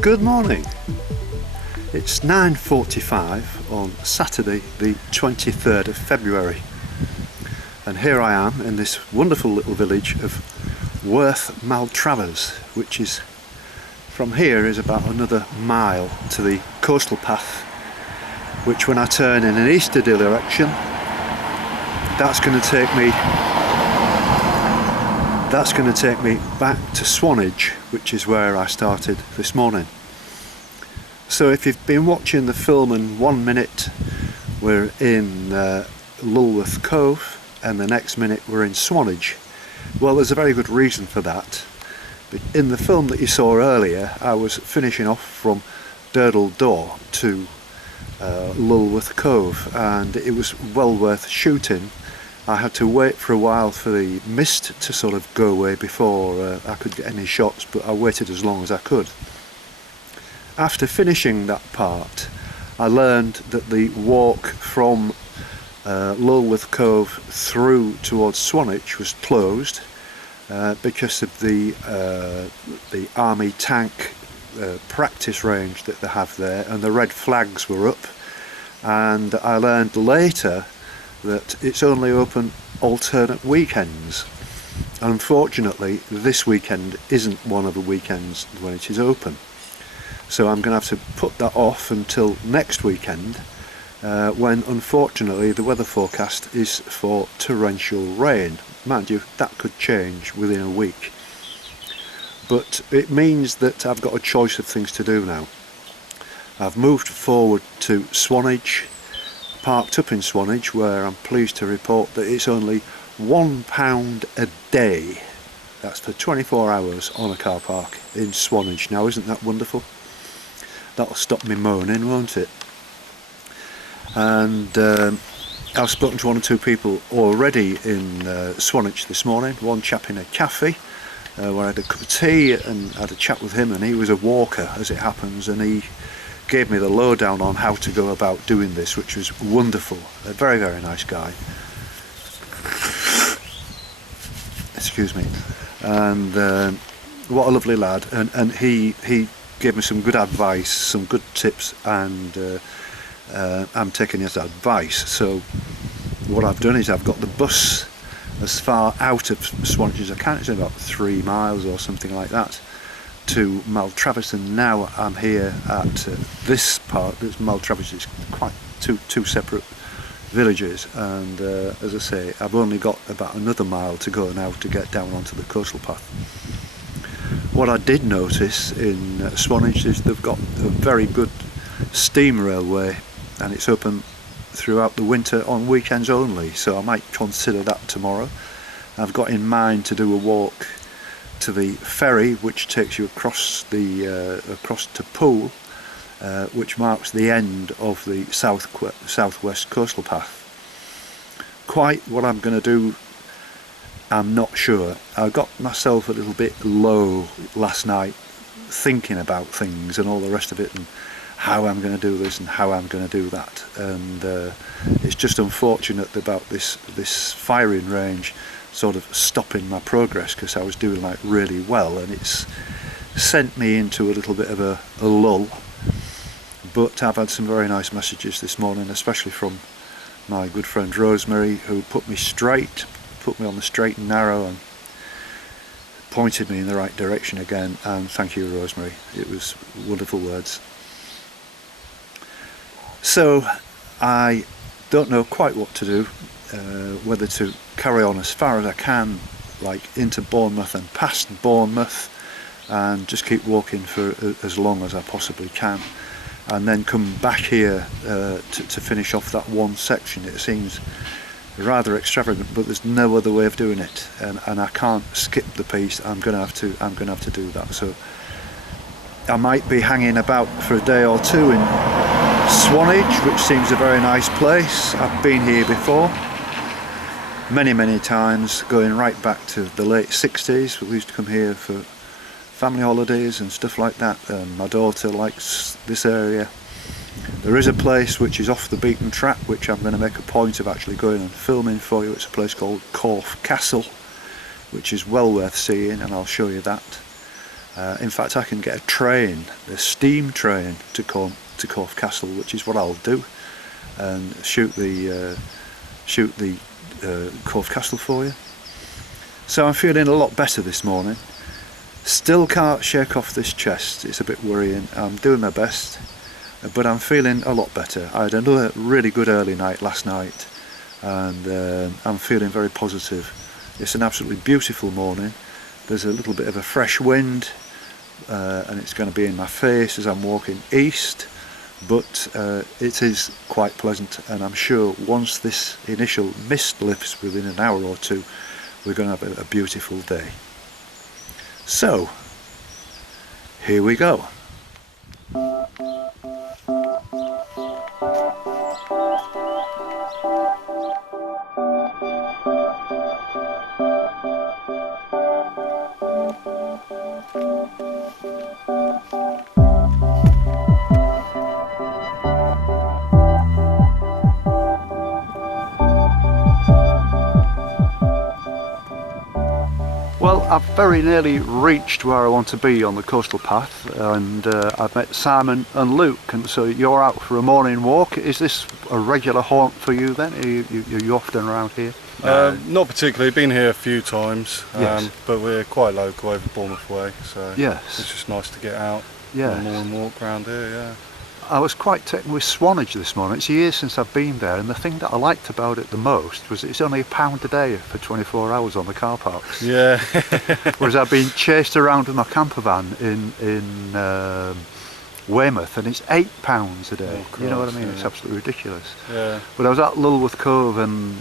Good morning. It's 9:45 on Saturday the 23rd of February, and here I am in this wonderful little village of Worth Maltravers, which is from here is about another mile to the coastal path, which when I turn in an easterly direction, that's going to take me back to Swanage, which is where I started this morning. So if you've been watching the film and 1 minute we're in Lulworth Cove and the next minute we're in Swanage, well, there's a very good reason for that. But in the film that you saw earlier, I was finishing off from Durdle Door to Lulworth Cove, and it was well worth shooting. I had to wait for a while for the mist to sort of go away before I could get any shots, but I waited as long as I could. After finishing that part, I learned that the walk from Lulworth Cove through towards Swanage was closed because of the army tank practice range that they have there, and the red flags were up. And I learned later that it's only open alternate weekends. Unfortunately, this weekend isn't one of the weekends when it is open. So I'm going to have to put that off until next weekend, when unfortunately the weather forecast is for torrential rain. Mind you, that could change within a week. But it means that I've got a choice of things to do now. I've moved forward to Swanage, parked up in Swanage, where I'm pleased to report that it's only £1 a day. That's for 24 hours on a car park in Swanage. Now, isn't that wonderful? That'll stop me moaning, won't it? And I've spoken to one or two people already in Swanage this morning. One chap in a cafe where I had a cup of tea and had a chat with him, and he was a walker as it happens, and he gave me the lowdown on how to go about doing this, which was wonderful. A very, very nice guy. Excuse me. And what a lovely lad. And he gave me some good advice, some good tips, and I'm taking his advice. So what I've done is I've got the bus as far out of Swanage as I can. It's about 3 miles or something like that to Maltravers, and now I'm here at this part. This Maltravers is quite two separate villages, and as I say, I've only got about another mile to go now to get down onto the coastal path. What I did notice in Swanage is they've got a very good steam railway, and it's open throughout the winter on weekends only, so I might consider that tomorrow. I've got in mind to do a walk to the ferry which takes you across to Poole, which marks the end of the southwest coastal path. Quite what I'm going to do, I'm not sure. I got myself a little bit low last night thinking about things and all the rest of it, and how I'm going to do this and how I'm going to do that, and it's just unfortunate about this firing range sort of stopping my progress, because I was doing like really well, and it's sent me into a little bit of a lull. But I've had some very nice messages this morning, especially from my good friend Rosemary, who put me on the straight and narrow and pointed me in the right direction again, and thank you, Rosemary. It was wonderful words. So I don't know quite what to do, whether to carry on as far as I can, like into Bournemouth and past Bournemouth, and just keep walking for as long as I possibly can, and then come back here to finish off that one section. It seems rather extravagant, but there's no other way of doing it, and I can't skip the piece. I'm gonna have to do that. So I might be hanging about for a day or two in Swanage, which seems a very nice place. I've been here before many times, going right back to the late 60s. We used to come here for family holidays and stuff like that. My daughter likes this area. There is a place which is off the beaten track, which I'm going to make a point of actually going and filming for you. It's a place called Corfe Castle, which is well worth seeing, and I'll show you that. In fact, I can get a train, a steam train, to Corfe Castle, which is what I'll do, and shoot the Corfe Castle for you. So I'm feeling a lot better this morning. Still can't shake off this chest. It's a bit worrying. I'm doing my best, but I'm feeling a lot better. I had another really good early night last night, and I'm feeling very positive. It's an absolutely beautiful morning. There's a little bit of a fresh wind, and it's going to be in my face as I'm walking east, but it is quite pleasant, and I'm sure once this initial mist lifts within an hour or two, we're going to have a beautiful day. So, here we go. Well, I've very nearly reached where I want to be on the coastal path, and I've met Simon and Luke, and so you're out for a morning walk. Is this a regular haunt for you then? Are you often around here? Not particularly, been here a few times, Yes. but we're quite local over Bournemouth way, so Yes. it's just nice to get out Yes. on a morning walk around here, yeah. I was quite taken with Swanage this morning. It's years since I've been there, and the thing that I liked about it the most was it's only £1 a day for 24 hours on the car parks. Yeah. Whereas I've been chased around with my camper van in Weymouth, and it's £8 a day. Oh, You know what I Christ, mean? yeah. It's absolutely ridiculous. Yeah. But I was at Lulworth Cove and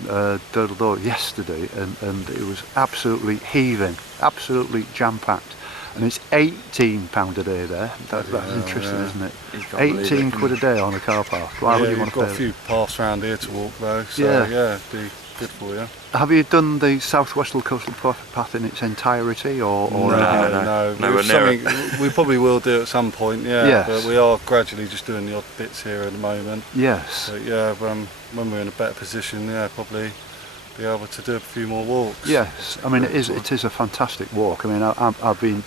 Durdledore yesterday, and it was absolutely heaving, absolutely jam-packed. And it's £18 a day there. That's interesting, yeah. isn't it? You can't believe it, 18 can quid a you? day on a car park. Why would you want we've to got pay? a few paths around here to walk though, so Yeah. yeah, it'd be good for you. Have you done the South Westall Coastal Path in its entirety, or No, anything? no. Nowhere It's near it. something we probably will do at some point, yeah. Yes. But we are gradually just doing the odd bits here at the moment. Yes. But yeah, when we're in a better position, yeah, probably be able to do a few more walks. Yes, I mean it is a fantastic walk. I mean I've been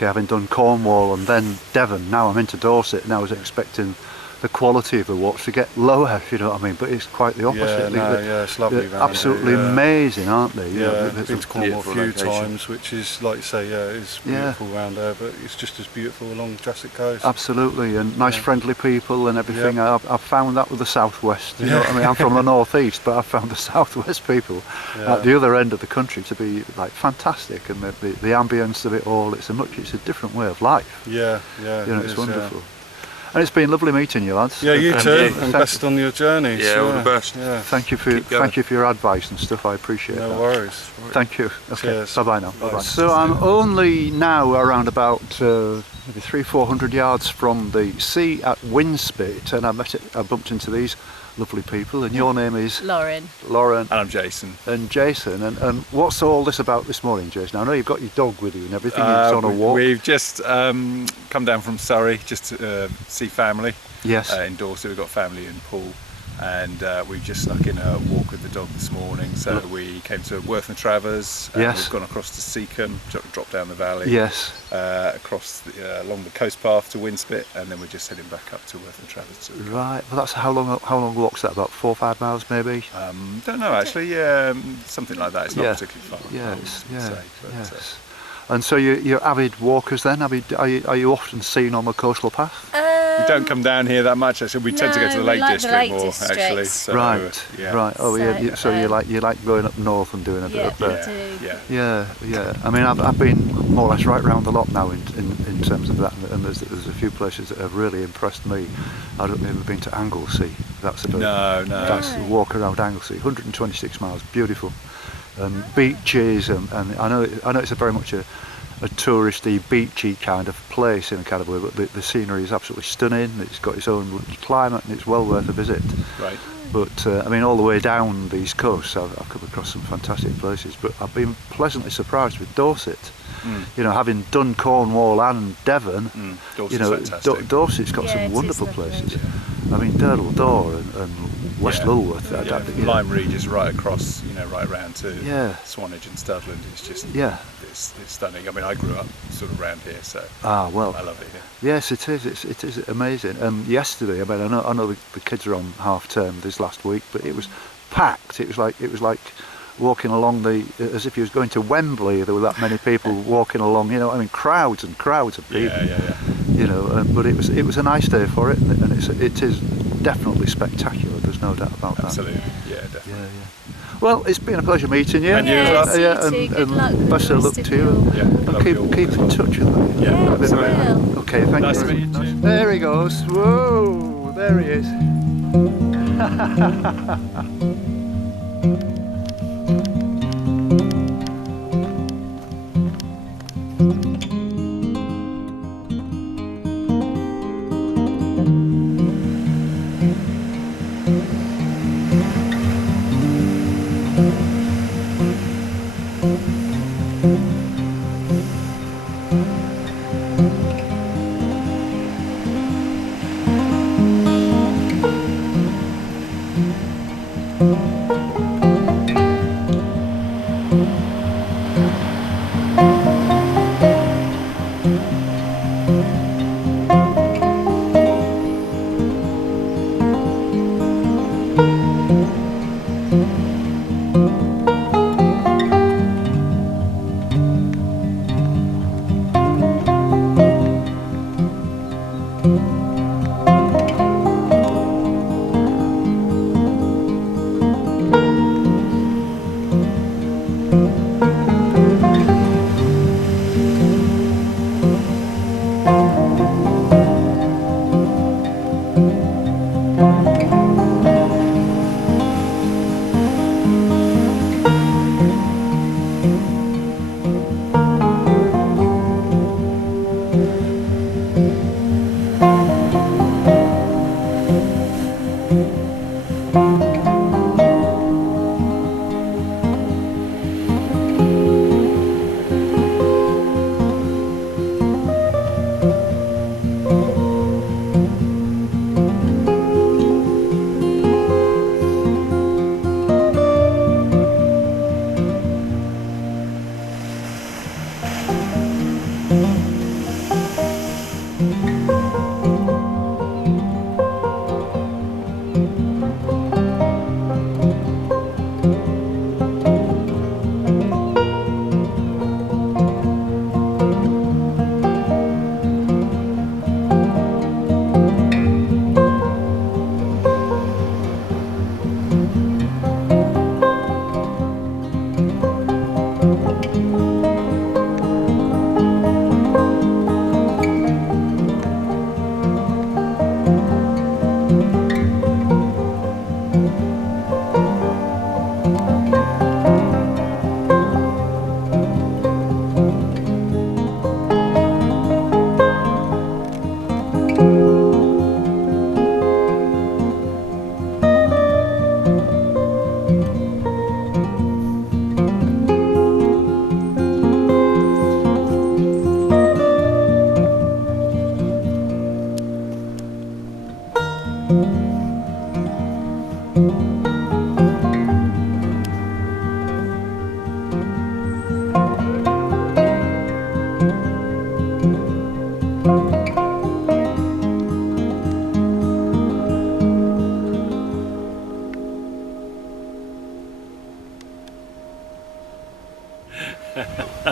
having done Cornwall and then Devon. Now I'm into Dorset, and I was expecting the quality of the walks to get lower, if you know what I mean. But it's quite the opposite. Yeah, it's lovely. They're round absolutely here, yeah. amazing, aren't they? Yeah, I've been to Cornwall a beautiful few location. times, which is, like you say, yeah, it's beautiful around there, but it's just as beautiful along Jurassic Coast. Absolutely, and nice Yeah. friendly people and everything. Yeah. I've found that with the southwest. You know what I mean? I'm from the northeast, but I've found the southwest people at the other end of the country to be like fantastic, and the ambience of it all. It's a different way of life. Yeah, You know, it it's is, wonderful. And it's been lovely meeting you, lads. Yeah, you And too, you. and best on your journeys. Yeah, all the best. Yeah, Thank you for Keep going. your advice and stuff. I appreciate no that. worries. Thank you. Okay. Cheers. Bye bye now. Bye. Bye-bye. So I'm only now around about maybe 300-400 yards from the sea at Winspit, and I bumped into these lovely people. And your name is Lauren. Lauren And I'm Jason. and Jason. And what's all this about this morning, Jason? I know you've got your dog with you and everything. It's on a walk. We've just come down from Surrey just to see family Yes. in Dorset. We've got family in Poole, and we've just snuck in a walk with the dog this morning. So we came to Worth and Travers, and Yes. we've gone across to Seacombe, dropped down the valley, Yes. across along the coast path to Winspit, and then we're just heading back up to Worth and Travers. Right. Well, that's how long a walk's that? About 4 or 5 miles, maybe. Don't know actually, yeah, something like that. It's not Yeah. particularly far. I Yes. wouldn't Yeah. say, but, Yes. And so you're avid walkers then? Are you often seen on the coastal path? we don't come down here that much actually. We tend to go to the No, Lake we like the District Lake more District. actually. So, Right. yeah. Right. Oh yeah. So, So you like going up north and doing a bit Yeah, up there. do. Yeah. Yeah, yeah. I mean, I've been more or less right round the lot now in terms of that, and there's a few places that have really impressed me. I've never been to Anglesey. That's about No. That's the walk around Anglesey, 126 miles, beautiful, and beaches, and I know it's a very much a touristy, beachy kind of place in a kind of way, but the scenery is absolutely stunning. It's got its own climate, and it's well worth a visit. Right. But I mean, all the way down these coasts, I've come across some fantastic places. But I've been pleasantly surprised with Dorset. You know, having done Cornwall and Devon, Dorset's you know, fantastic. Dorset's got Yeah, some it is wonderful lovely. places. I mean, Durdle Door and West Lulworth. From Lyme Regis right across, you know, right round to Swanage and Studland is just it's stunning. I mean, I grew up sort of around here, so well, I love it here. yes, it is. It is amazing. Yesterday, I mean, I know the kids are on half term this last week, but it was packed. It was like walking along as if you was going to Wembley. There were that many people walking along. You know, I mean, crowds and crowds of people. Yeah. You know, but it was a nice day for it, and it is definitely spectacular. There's no doubt about that. Absolutely, yeah, definitely. Yeah. Well, it's been a pleasure meeting you. And you as well. You too. Good luck with best the of luck rest to you. Yeah, And love keep your walk in as well. touch with me. Yeah, that's we will. Okay, thank Nice you. to meet you. There he goes. Whoa, there he is.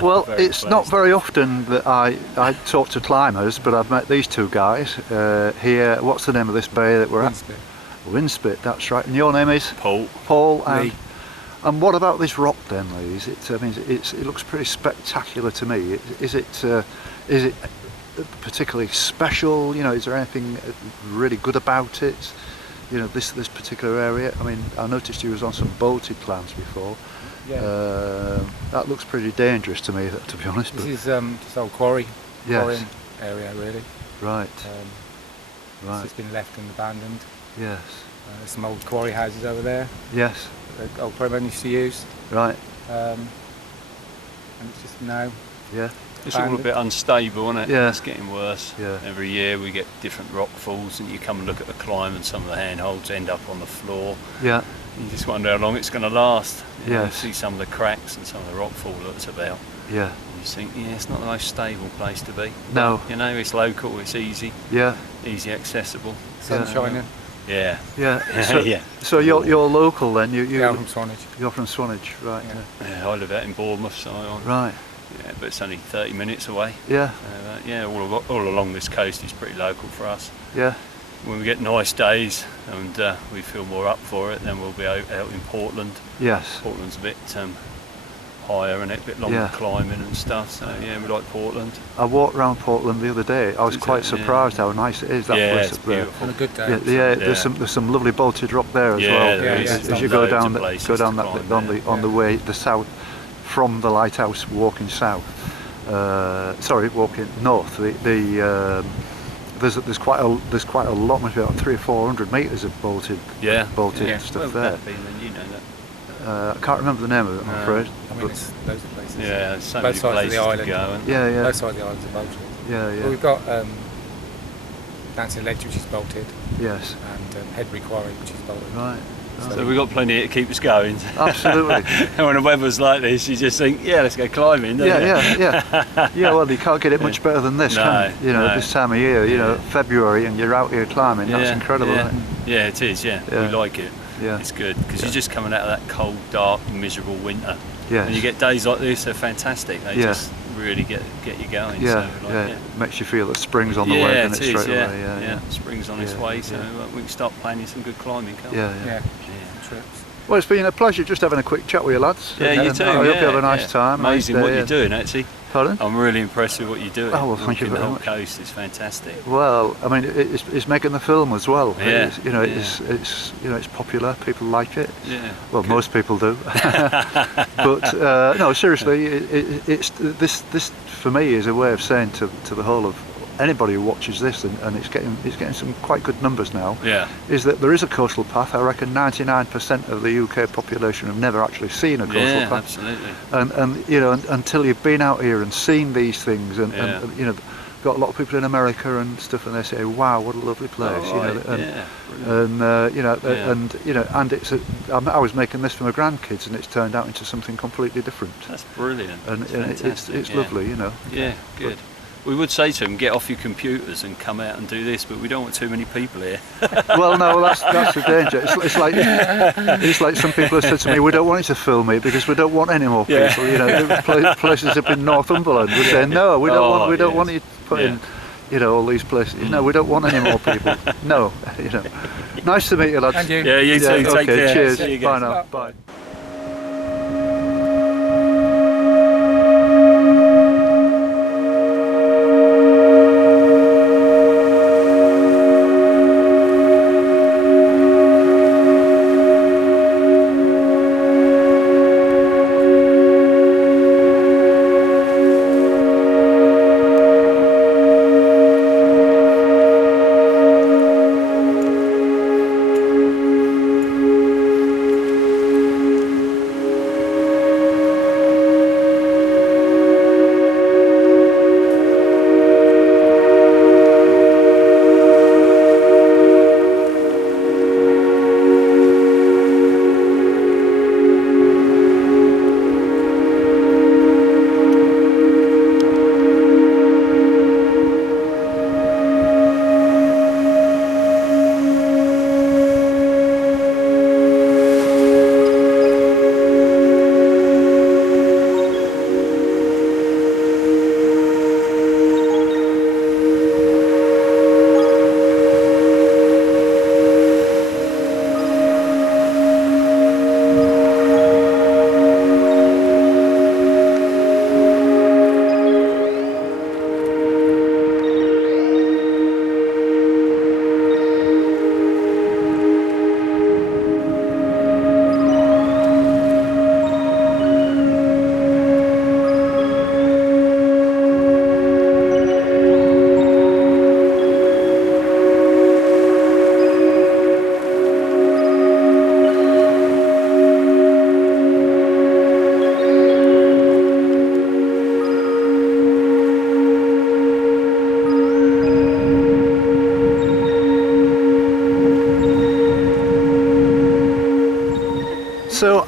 Well, it's not very often that I talk to climbers, but I've met these two guys here. What's the name of this bay that we're at? Winspit. Winspit, that's right. And your name is? Paul. Paul. Lee. And what about this rock then, Lee? It looks pretty spectacular to me. Is it particularly special? You know, is there anything really good about it? You know, this particular area. I mean, I noticed you was on some bolted plans before. Yeah. That looks pretty dangerous to me, to be honest. This But is just old quarrying area, really. right, It's right, just been left and abandoned. yes, There's some old quarry houses over there yes, that old quarrymen used to use. right, And it's just now yeah. It's all a bit unstable, isn't it? Yeah. It's getting worse. Yeah. Every year we get different rock falls, and you come and look at the climb, and some of the handholds end up on the floor. Yeah. You just wonder how long it's going to last. You know, you Yes. see some of the cracks and some of the rock fall that's about. Yeah. You just think, yeah, it's not the most stable place to be. No. You know, it's local, it's easy, Yeah. easy accessible. Sun shining. Yeah. Yeah. So, Yeah. so you're local then? Yeah, I'm from Swanage. You're from Swanage, right? Yeah. Yeah, I live out in Bournemouth, so Right. yeah, but it's only 30 minutes away. Yeah. So, yeah, all along this coast is pretty local for us. Yeah. When we get nice days and we feel more up for it, then we'll be out in Portland. Yes. Portland's a bit higher and a bit longer Yeah. climbing and stuff, so yeah, we like Portland. I walked around Portland the other day. I was quite Yeah. surprised how nice it is. That Yeah, place it's up there. beautiful. On a good day. Yeah, Yeah. there's some lovely bolted rock there as Yeah, well. there is. As There's you go loads down of that places go down to that climb on the there. way the south from the lighthouse, walking south. Walking north. There's quite a lot, maybe about 300 or 400 metres of bolted Yeah. Yeah. stuff Well, there. that being, then you know that. I can't remember the name of it, I'm No. afraid. I mean, But there's loads of places. Yeah, there's so Both many sides of the places to island. go. And yeah, Both sides of the islands are bolted. yeah, Well, yeah. we've got Dancing Ledge, which is bolted, Yes. and Headbury Quarry, which is bolted. Right. so we've got plenty to keep us going. Absolutely. And when the weather's like this, you just think, yeah, let's go climbing, don't you? Yeah. Well, you can't get it much better than this, No, can you? You know, no. this time of year, you know, Yeah. February, and you're out here climbing. That's Yeah, incredible, yeah. isn't it? Yeah, it is, yeah. Yeah. We like it. Yeah. It's good, because Yeah. you're just coming out of that cold, dark, miserable winter. Yes. And you get days like this, they're fantastic. They Yeah. just really get you going. Yeah, So, like, yeah. Makes you feel that spring's on the way, yeah, doesn't it it, is, straight yeah. away? Yeah. Spring's on its Yeah, way, so yeah. we can start planning some good climbing, can't we? Yeah. Yeah. Yeah. Trips. Well, it's been a pleasure just having a quick chat with you, lads. Yeah, you And too. I hope you have a yeah, nice yeah. time. Amazing nice what day, you're and- doing, actually. Pardon? I'm really impressed with what you're doing. Oh, well, thank you Walking very the whole much. coast is fantastic. Well, I mean, it's making the film as well. Yeah, It's, you know, yeah. it's popular. People like it. Yeah. Well, good. most people do. But no, seriously, it's this for me is a way of saying to the whole of anybody who watches this, and it's getting some quite good numbers now. Yeah. Is that there is a coastal path? I reckon 99% of the UK population have never actually seen a coastal Yeah, path. absolutely. And you know, until you've been out here and seen these things, and Yeah. you know, got a lot of people in America and stuff, and they say, "Wow, what a lovely place!" Oh, you know, right, and, yeah, brilliant. and you know, Yeah. and you know, and I was making this for my grandkids, and it's turned out into something completely different. That's brilliant. And That's it's fantastic, yeah. lovely, you know. Yeah, good. We would say to them, get off your computers and come out and do this, but we don't want too many people here. Well, no, that's the danger. It's like some people have said to me, we don't want you to film it because we don't want any more people. Yeah. You know, places up in Northumberland would say, no, we don't want you to put in, you know, all these places. No, we don't want any more people. No, you know. Nice to meet you, lads. And you. Yeah, you too. okay, Take care. cheers. See you Bye guys. now. Bye.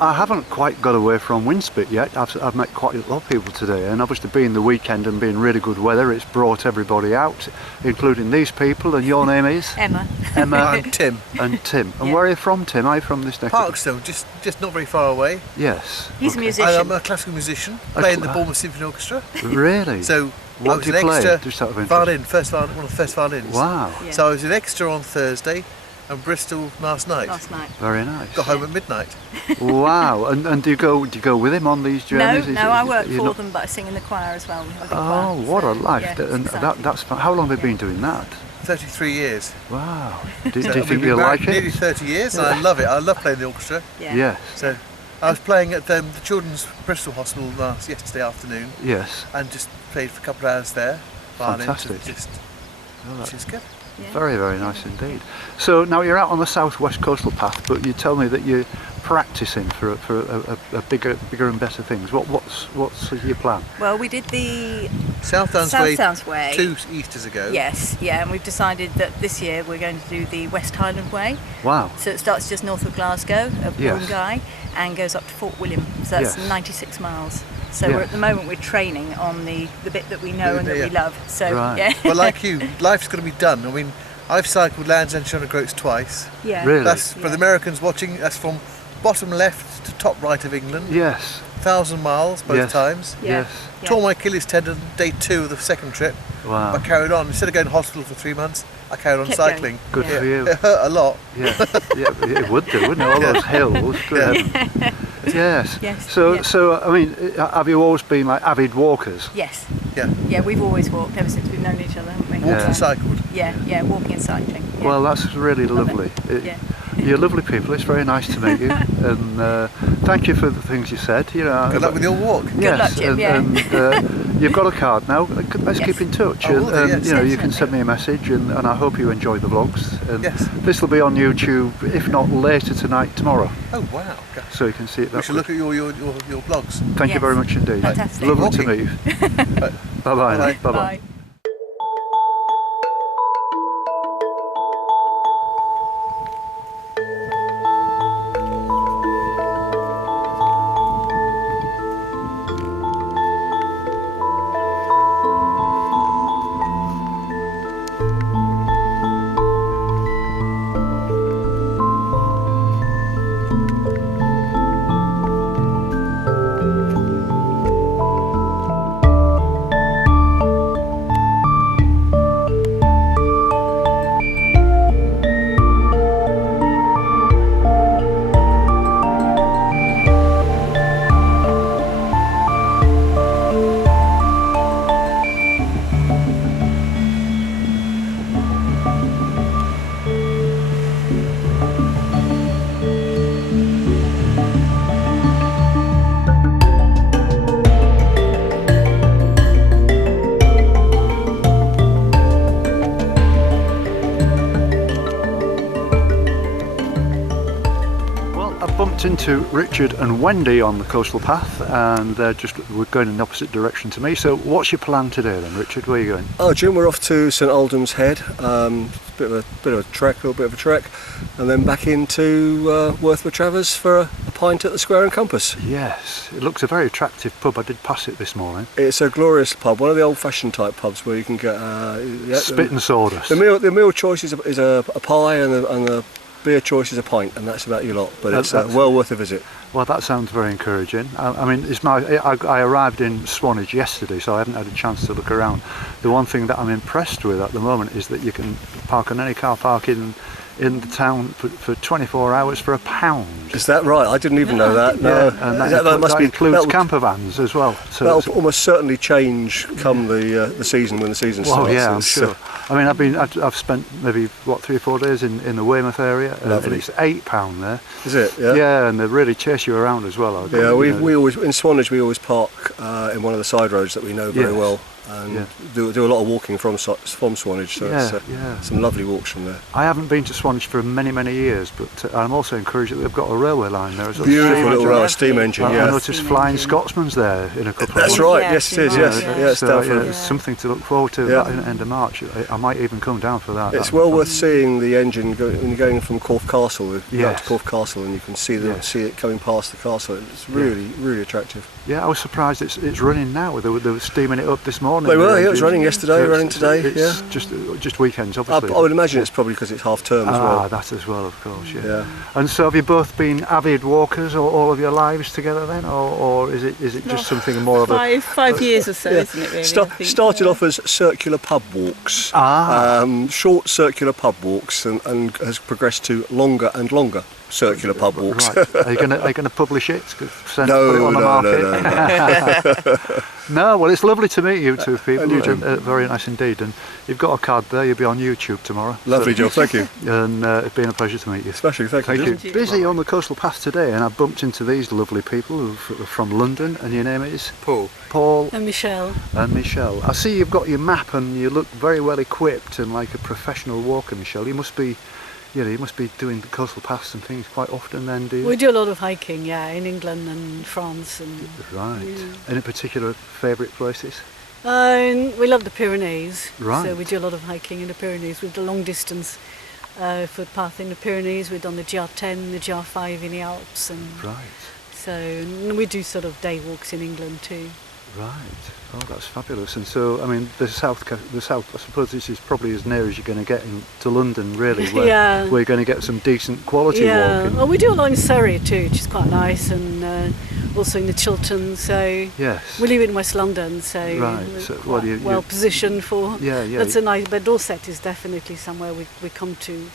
I haven't quite got away from Winspit yet. I've met quite a lot of people today, and obviously being the weekend and being really good weather, it's brought everybody out, including these people. And your name is? Emma. Emma. I'm Tim. And Tim. And where are you from, Tim? Are you from this neck? Parkstone, just not very far away. Yes. He's a musician. I'm a classical musician, playing the Bournemouth Symphony Orchestra. Really? So what I was do an you play? extra Just out of interest. violin, one of the first violins. Wow. Yeah. So I was an extra on Thursday and Bristol last night. Very nice. Got home at midnight. Wow. And do you go with him on these journeys? No, I work for them, but I sing in the choir as well. We have a big choir, what a life. Yeah, And exciting. that's fun. How long have you been doing that? 33 years. Wow. Do So you we've think been you married like it? Nearly 30 years, and I love it. I love playing the orchestra. Yeah. Yes. So I was playing at the Children's Bristol Hospital yesterday afternoon, Yes. and just played for a couple of hours there. Violin, Fantastic. which is good. Yeah. Very, very nice indeed. So now you're out on the southwest coastal path, but you tell me that you're practicing for a bigger and better things. What's your plan? Well, we did the South Downs Way 2 Easters ago. Yes, yeah, and we've decided that this year we're going to do the West Highland Way. Wow. So it starts just north of Glasgow, of Yes. Wollongong, and goes up to Fort William. So that's Yes. 96 miles. So Yes. we're at the moment we're training on the bit that we know and that we love. So Right. yeah. But like you, life's got to be done. I mean, I've cycled Land's End Shannon Groats twice. Yeah. Really? That's for the Americans watching. That's from bottom left to top right of England. Yes. 1,000 miles both Yes. times. Yeah. Yes. Yeah. Tore my Achilles tendon day 2 of the second trip. Wow. I carried on. Instead of going to hospital for 3 months, I carried on Kept cycling. going. Good Yeah. for you. It hurt a lot. Yeah. Yeah, it would do, wouldn't it? All those hills. Good heavens. Yes. Yes, So, yeah. so I mean, have you always been like avid walkers? Yes. Yeah. Yeah, we've always walked ever since we've known each other, haven't we? Walked and cycled. Yeah, walking and cycling. Yeah. Well, that's really Love lovely. it. Yeah. You're lovely people. It's very nice to meet you, and thank you for the things you said. You know, Good luck with your walk. yes, luck, Jim, and, yeah. and you've got a card now. Let's Yes. keep in touch. I will do, and yes. you know, you can Definitely. send me a message, and I hope you enjoy the vlogs. And Yes. this will be on YouTube, if not later tonight, tomorrow, Oh wow. Okay. so you can see it. We That should way. look at your blogs. Thank you Yes. very much indeed. Fantastic. Lovely to Walking. meet you. Bye bye. Bye-bye. Bye bye. Bye. Bumped into Richard and Wendy on the coastal path, and we're going in the opposite direction to me. So what's your plan today then, Richard? Where are you going? Oh, Jim, we're off to St Aldham's Head. Bit of a trek, a little bit of a trek, and then back into Worthwood Travers for a pint at the Square and Compass. Yes, it looks a very attractive pub. I did pass it this morning. It's a glorious pub, one of the old-fashioned type pubs where you can get Spit and sawdust. The meal choice is a pie, and the beer choice is a pint, and that's about your lot. But it's well worth a visit. Well, that sounds very encouraging. I mean, I arrived in Swanage yesterday, so I haven't had a chance to look around. The one thing that I'm impressed with at the moment is that you can park on any car park in the town for 24 hours for £1. Is that right? I didn't even know that. No, Yeah, and that includes camper vans as well. So that'll almost certainly change come the season, when the season starts. well, yeah, I'm sure. I mean, I've spent maybe 3 or 4 days in the Weymouth area, and it's £8 there. Is it? Yeah. Yeah, and they really chase you around as well. Yeah, we always in Swanage we always park in one of the side roads that we know very well, and do a lot of walking from Swanage, so it's some lovely walks from there. I haven't been to Swanage for many years, but I'm also encouraged that they've got a railway line there as well. Beautiful little steam engine. I noticed Flying Scotsman's there in a couple of months. That's right, yes it is, yes, definitely. It's something to look forward to at the end of March. I might even come down for that. It's well worth seeing the engine when you're going from Corfe Castle, to Corfe Castle, and you can see it coming past the castle. It's really attractive. Yeah, I was surprised it's running now. They were steaming it up this morning. They were, it was running yesterday, running today. It's just weekends, obviously. I would imagine it's probably because it's half term as well. That as well, of course, yeah. And so have you both been avid walkers all of your lives together then, or is it just something more of a... 5 years or so, isn't it really? Started off as circular pub walks, short circular pub walks, and has progressed to longer and longer circular pub walks. Right. Are you going to publish it? No. No, well, it's lovely to meet you two people. Very nice indeed. And you've got a card there. You'll be on YouTube tomorrow. Lovely job, thank you. And it's been a pleasure to meet you. Especially, thank you. Busy on the coastal path today, and I bumped into these lovely people who are from London. And your name is Paul and Michelle. I see you've got your map, and you look very well equipped and like a professional walker, Michelle. You must be doing the coastal paths and things quite often then, do you? We do a lot of hiking, in England and France. Right. Any particular favourite places? We love the Pyrenees. Right. So we do a lot of hiking in the Pyrenees with the long distance footpath in the Pyrenees. We've done the GR10, the GR5 in the Alps. So we do sort of day walks in England too. Right. Oh, that's fabulous. And so, I mean, the south. I suppose this is probably as near as you're going to get to London, really, where you're going to get some decent quality walking. Well, we do a lot in Surrey too, which is quite nice, and also in the Chilterns. So we live in West London, so we're well positioned for. That's a nice. But Dorset is definitely somewhere we come to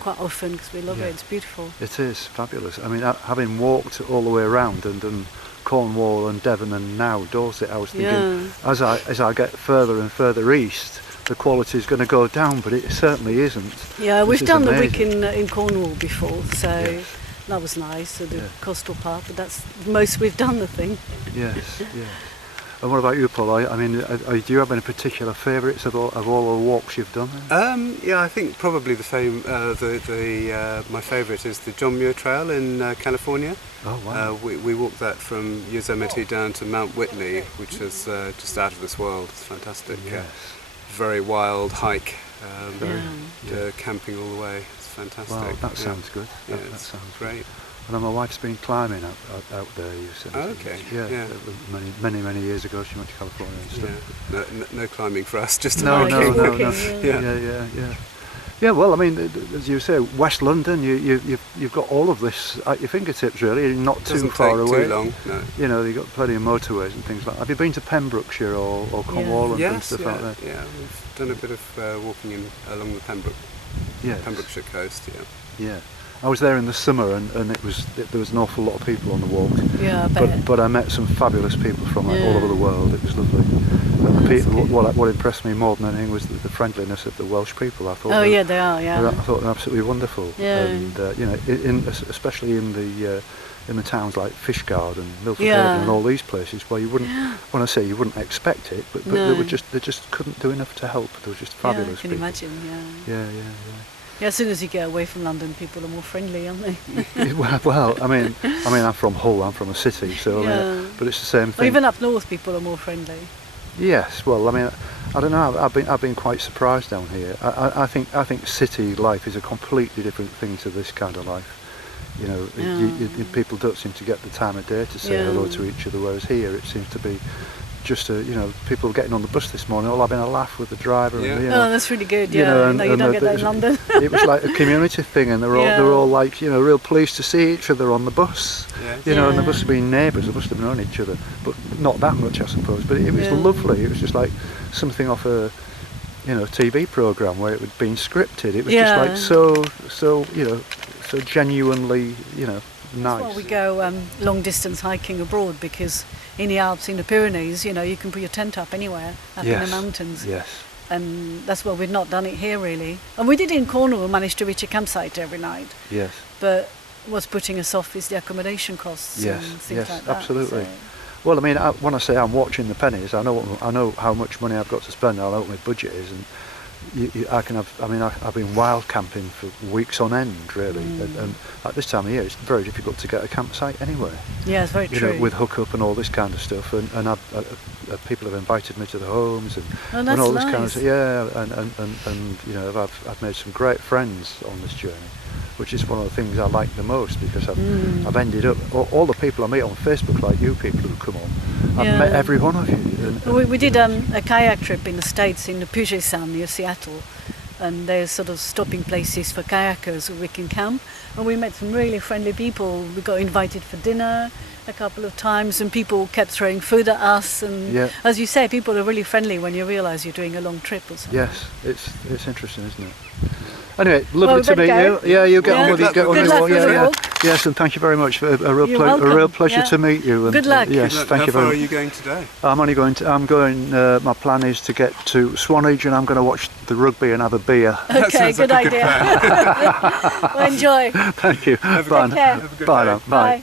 quite often because we love it. It's beautiful. It is fabulous. I mean, having walked all the way around and Cornwall and Devon and now Dorset, I was thinking as I get further and further east, the quality is going to go down, but it certainly isn't. Yeah, we've done the week in Cornwall before, so that was nice. So the coastal path, but that's the most we've done, I think. Yes. And what about you, Paul? I mean, do you have any particular favourites of all the walks you've done? I think probably the same. My favourite is the John Muir Trail in California. Oh wow! We walked that from Yosemite down to Mount Whitney, which is just out of this world. It's fantastic. Yes. Very wild hike. Camping all the way. It's fantastic. Wow, that sounds good. That sounds great. And my wife's been climbing out there. Many years ago she went to California and stuff. No climbing for us, just no. Yeah. Yeah, well, I mean, as you say, West London, you've got all of this at your fingertips, really. Not too far away. Too long. No. You know, you've got plenty of motorways and things like that. Have you been to Pembrokeshire or Cornwall and stuff like that? Yeah, we've done a bit of walking along the Pembrokeshire coast. Yeah. I was there in the summer, and there was an awful lot of people on the walk. Yeah, I bet. But I met some fabulous people from all over the world. It was lovely. And the people, what impressed me more than anything was the friendliness of the Welsh people. I thought. Oh yeah, they are. Yeah. I thought they're absolutely wonderful. Yeah. And especially in the towns like Fishguard and Milford Haven and all these places where you wouldn't. When I say you wouldn't expect it, but they just couldn't do enough to help. They were just fabulous. I can imagine. Yeah. Yeah, as soon as you get away from London, people are more friendly, aren't they? well, I mean, I'm from Hull. I'm from a city, so but it's the same thing. Well, even up north, people are more friendly. Yes, well, I mean, I don't know. I've been quite surprised down here. I think city life is a completely different thing to this kind of life. You know, people don't seem to get the time of day to say hello to each other, whereas here it seems to be just people getting on the bus this morning, all having a laugh with the driver. Yeah. And, that's really good. You don't get that in London. It was like a community thing, and they're all like, real pleased to see each other on the bus. And they must have been neighbours. They must have known each other, but not that much, I suppose. But it was lovely. It was just like something off a TV programme where it had been scripted. It was just like so genuinely nice. That's why we go long distance hiking abroad, because in the Alps, in the Pyrenees, you can put your tent up anywhere up in the mountains. Yes. And that's why we've not done it here, really. And we did in Cornwall, managed to reach a campsite every night. Yes. But what's putting us off is the accommodation costs and things like that. Absolutely. So. Well, I mean, when I say I'm watching the pennies, I know how much money I've got to spend. I know what my budget is, and I can have. I mean, I've been wild camping for weeks on end, really. And at this time of year, it's very difficult to get a campsite anywhere. Yeah, it's very true. Know, with hookup and all this kind of stuff, and people have invited me to the homes and all this kind of stuff. Yeah, and you know, I've made some great friends on this journey, which is one of the things I like the most, because I've ended up, all the people I meet on Facebook, like you people who come on, I've met every one of you. We did a kayak trip in the States, in the Puget Sound near Seattle, and there's sort of stopping places for kayakers where we can camp, and we met some really friendly people. We got invited for dinner a couple of times, and people kept throwing food at us, and as you say, people are really friendly when you realise you're doing a long trip or something. Yes, it's interesting, isn't it? Anyway, lovely to meet you. Yeah, you get on with it. Get on with it. Yes, and thank you very much. A real pleasure to meet you. And, good luck. Yes, good luck. thank you very much. How far are you going today? I'm going. My plan is to get to Swanage, and I'm going to watch the rugby and have a beer. Okay, good idea. Well, enjoy. Thank you. Bye. Bye now. Bye.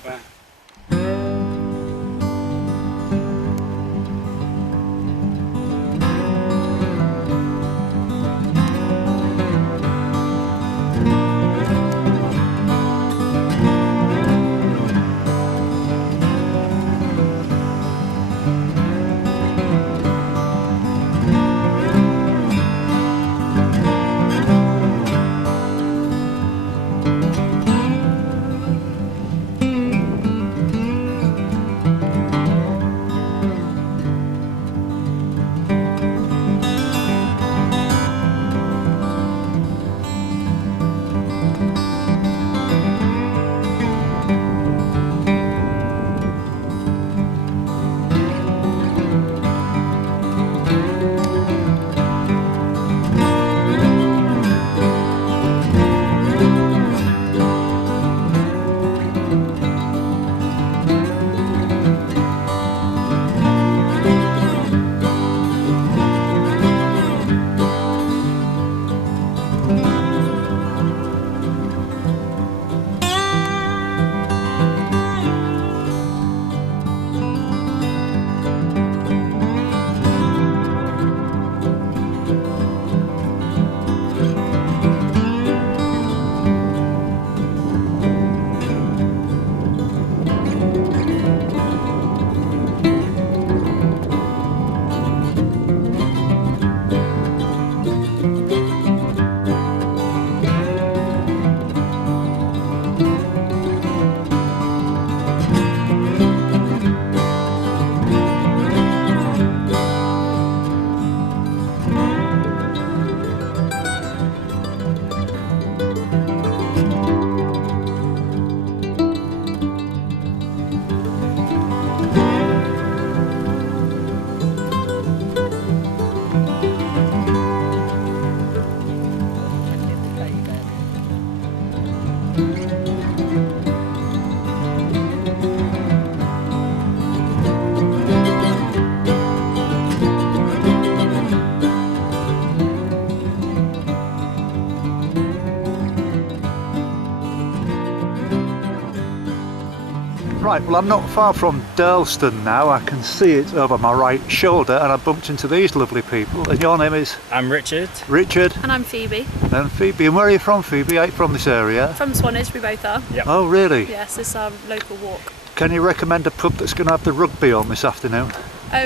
Right, well, I'm not far from Durlston now. I can see it over my right shoulder, and I bumped into these lovely people. And your name is? I'm Richard. Richard. And I'm Phoebe. And Phoebe. And where are you from, Phoebe? Are you from this area? From Swanage, we both are. Yep. Oh, really? Yes, this is our local walk. Can you recommend a pub that's going to have the rugby on this afternoon? Oh,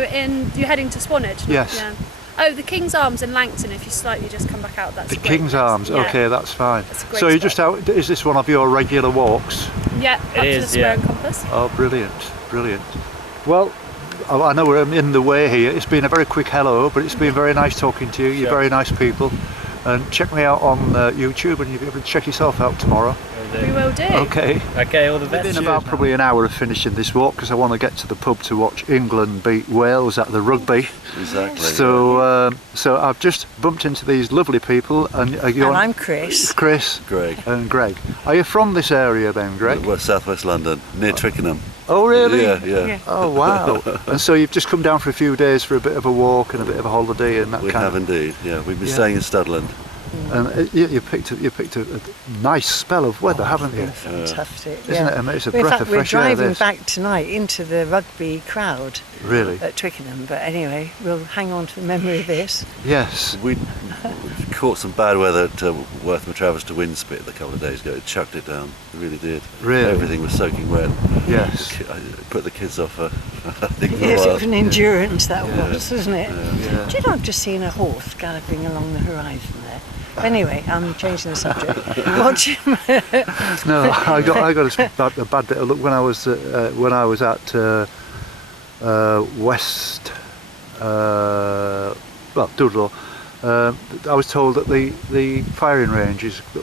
you're heading to Swanage? Yes. Yeah. Oh, the King's Arms in Langton, if you slightly just come back out, that's the King's Arms, yeah. Okay, that's fine. That's a great so you're spot. just out, is this one of your regular walks? Yeah, up to the square and compass. Oh, brilliant, brilliant. Well, I know we're in the way here. It's been a very quick hello, but it's been very nice talking to you. You're very nice people. And check me out on YouTube, and you'll be able to check yourself out tomorrow. We will do. Okay. Okay, all the best. Within about probably an hour of finishing this walk, because I want to get to the pub to watch England beat Wales at the rugby. Exactly. So, so I've just bumped into these lovely people, and I'm Chris. Chris. Greg. And Greg. Are you from this area then, Greg? We're southwest London, near Twickenham. Oh, really? Yeah. Oh, wow. And so you've just come down for a few days for a bit of a walk and a bit of a holiday and that We kind have of... indeed, yeah. We've been staying in Studland. And you picked a nice spell of weather, haven't you? Fantastic. Isn't it? It's a breath of fresh air. We're driving back tonight into the rugby crowd. Really? At Twickenham, but anyway, we'll hang on to the memory of this. Yes. We caught some bad weather at Worth Travers to Winspit a couple of days ago. It chucked it down. It really did. Really? Everything was soaking wet. Yes. I put the kids off I think for Yes, a while. it was an endurance that was, wasn't it? Yeah. Do you know, I've just seen a horse galloping along the horizon there. Anyway, I'm changing the subject. Watch him. No, I got a bad bit of luck when I was at West, Doodle. I was told that the firing range is